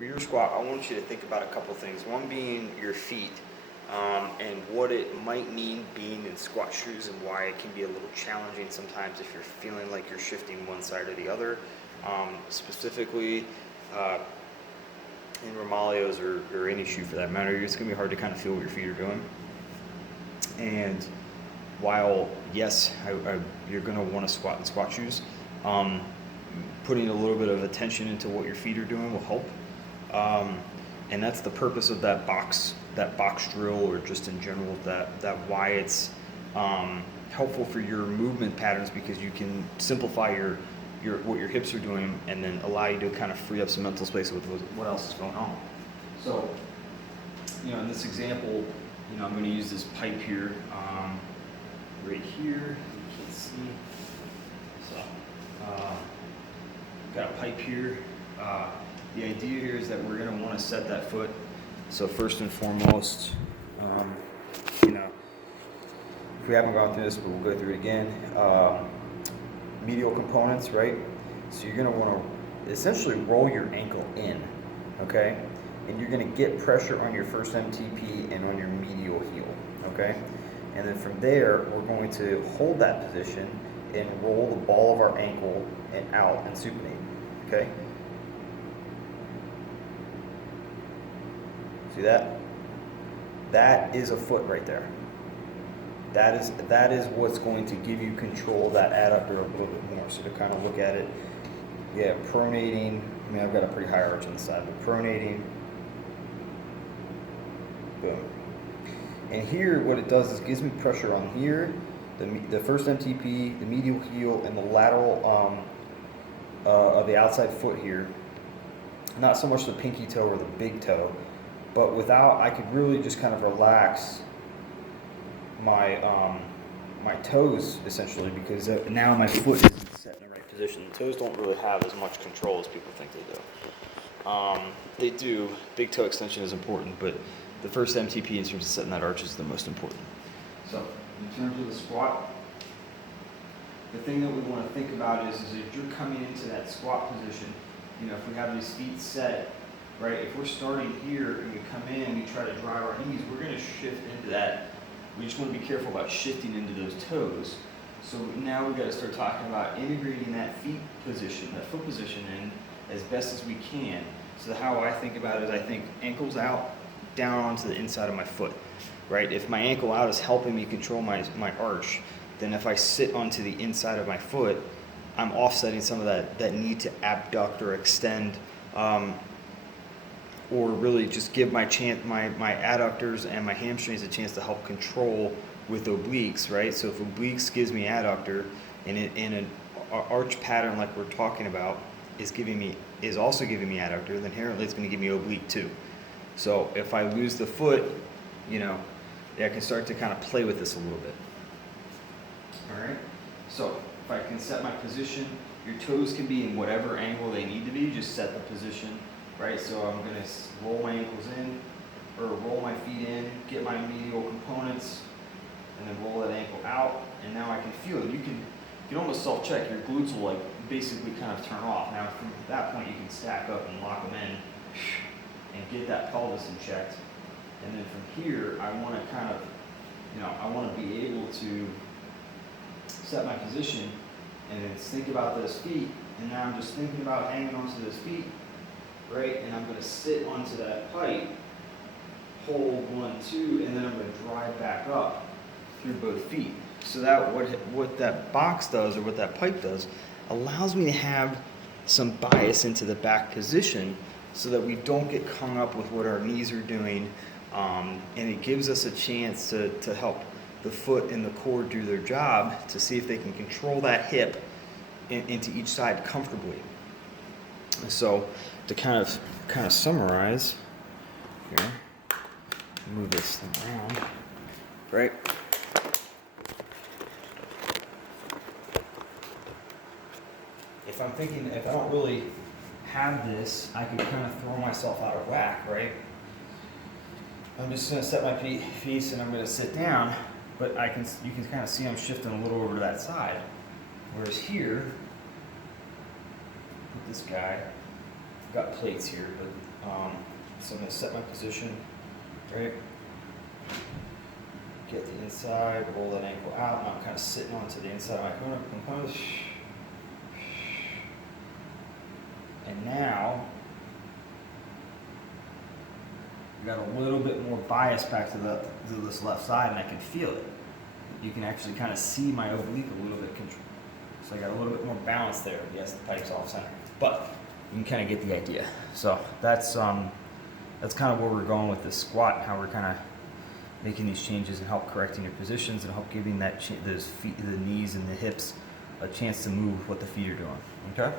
for your squat, I want you to think about a couple things. One being your feet, and what it might mean being in squat shoes and why it can be a little challenging sometimes if you're feeling like you're shifting one side or the other. Specifically, in Romaleos or any shoe for that matter, it's going to be hard to kind of feel what your feet are doing. And while, yes, you're going to want to squat in squat shoes, putting a little bit of attention into what your feet are doing will help. And that's the purpose of that box drill, or just in general, that why it's helpful for your movement patterns, because you can simplify what your hips are doing and then allow you to kind of free up some mental space with what else is going on. So, in this example, I'm going to use this pipe here, right here. You can't see. So, got a pipe here. The idea here is that we're going to want to set that foot. So first and foremost, if we haven't gone through this, but we'll go through it again. Medial components, right? So you're going to want to essentially roll your ankle in, okay? And you're going to get pressure on your first MTP and on your medial heel, okay? And then from there, we're going to hold that position and roll the ball of our ankle and out and supinate, okay? See that? That is a foot right there. That is what's going to give you control of that adductor a little bit more. So to kind of look at it, yeah, pronating. I mean, I've got a pretty high arch on the side, but pronating. Boom. And here, what it does is gives me pressure on here, the first MTP, the medial heel, and the lateral of the outside foot here. Not so much the pinky toe or the big toe, but I could really just kind of relax my toes, essentially, because now my foot isn't set in the right position. The toes don't really have as much control as people think they do. They do. Big toe extension is important, but the first MTP in terms of setting that arch is the most important. So, in terms of the squat, the thing that we want to think about is if you're coming into that squat position, if we have these feet set, right, if we're starting here and we come in and we try to drive our knees, we're going to shift into that. We just want to be careful about shifting into those toes. So now we've got to start talking about integrating that foot position in as best as we can. So how I think about it is I think ankles out, down onto the inside of my foot, right? If my ankle out is helping me control my arch, then if I sit onto the inside of my foot, I'm offsetting some of that need to abduct or extend, or really just give my adductors and my hamstrings a chance to help control with obliques, right? So if obliques gives me adductor, and in an arch pattern like we're talking about is also giving me adductor, then inherently it's going to give me oblique too. So if I lose the foot, I can start to kind of play with this a little bit. All right. So if I can set my position, your toes can be in whatever angle they need to be. Just set the position. Right, so I'm going to roll my ankles in, or roll my feet in, get my medial components, and then roll that ankle out, and now I can feel it. You can almost self-check. Your glutes will basically kind of turn off. Now from that point you can stack up and lock them in and get that pelvis in checked. And then from here I want to kind of, I want to be able to set my position and then think about those feet, and now I'm just thinking about hanging onto those feet. Right, and I'm going to sit onto that pipe, hold 1, 2, and then I'm going to drive back up through both feet. So that what that box does, or what that pipe does, allows me to have some bias into the back position, so that we don't get hung up with what our knees are doing, and it gives us a chance to help the foot and the core do their job, to see if they can control that hip into each side comfortably. So to kind of summarize here, move this thing around, right? If I don't really have this, I can kind of throw myself out of whack, right? I'm just going to set my feet and I'm going to sit down, but you can kind of see I'm shifting a little over to that side. Whereas here, with this guy, I've got plates here, but So I'm going to set my position, right? Get the inside, roll that ankle out, and I'm kind of sitting onto the inside of my component. And now, I got a little bit more bias back to this left side, and I can feel it. You can actually kind of see my oblique a little bit control. So I got a little bit more balance there. Yes, the pipe's off center, but you can kind of get the idea. So that's kind of where we're going with this squat, and how we're kind of making these changes and help correcting your positions and help giving those feet, the knees and the hips, a chance to move what the feet are doing. Okay.